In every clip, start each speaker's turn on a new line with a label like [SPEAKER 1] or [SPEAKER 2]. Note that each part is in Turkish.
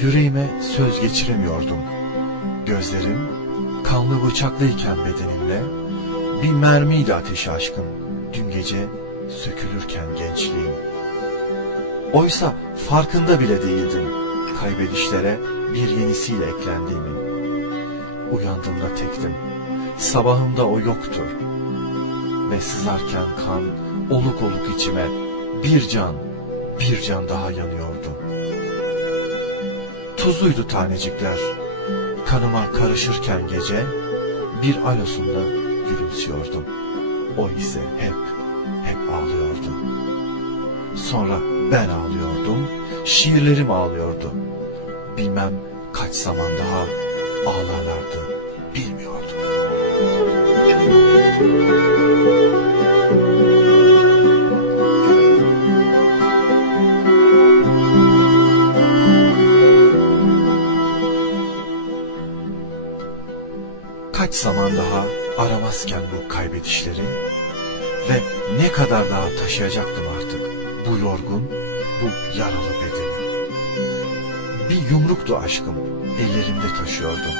[SPEAKER 1] Yüreğime söz geçiremiyordum. Gözlerim kanlı bıçaklıyken bedenimle bir mermiydi ateşi aşkım. Dün gece sökülürken gençliğim. Oysa farkında bile değildim. Kaybedişlere bir yenisiyle eklendiğimi. Uyandığımda tektim. Sabahımda o yoktu. Ve sızarken kan oluk oluk içime bir can, bir can daha yanıyordu. Tuzluydu tanecikler, kanıma karışırken gece bir alosunda gülümsüyordum. O ise hep, hep ağlıyordu. Sonra ben ağlıyordum, şiirlerim ağlıyordu. Bilmem kaç zaman daha ağlarlardı, bilmiyordum. Kaç zaman daha aramazken bu kaybedişleri ve ne kadar daha taşıyacaktım artık bu yorgun, bu yaralı bedeni. Bir yumruktu aşkım, ellerimde taşıyordum.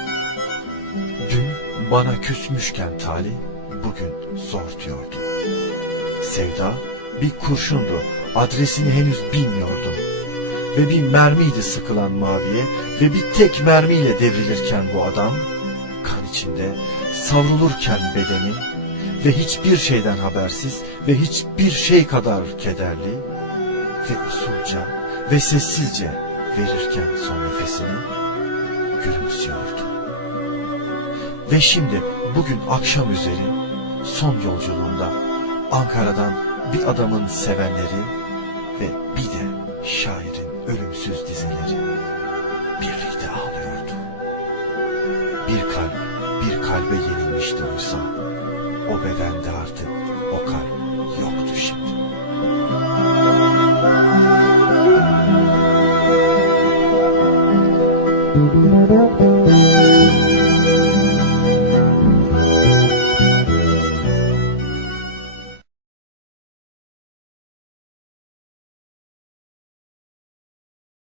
[SPEAKER 1] Dün bana küsmüşken talih, bugün zor diyordu. Sevda bir kurşundu, adresini henüz bilmiyordum. Ve bir mermiydi sıkılan maviye ve bir tek mermiyle devrilirken bu adam, içinde savrulurken bedeni ve hiçbir şeyden habersiz ve hiçbir şey kadar kederli ve usulca ve sessizce verirken son nefesini gülümsüyordu. Ve şimdi bugün akşam üzeri son yolculuğunda Ankara'dan bir adamın sevenleri ve bir de şairin ölümsüz dizeleri birlikte ağlıyordu. Bir kalp kalbe yenilmişti Musa. O bedende artık o kalp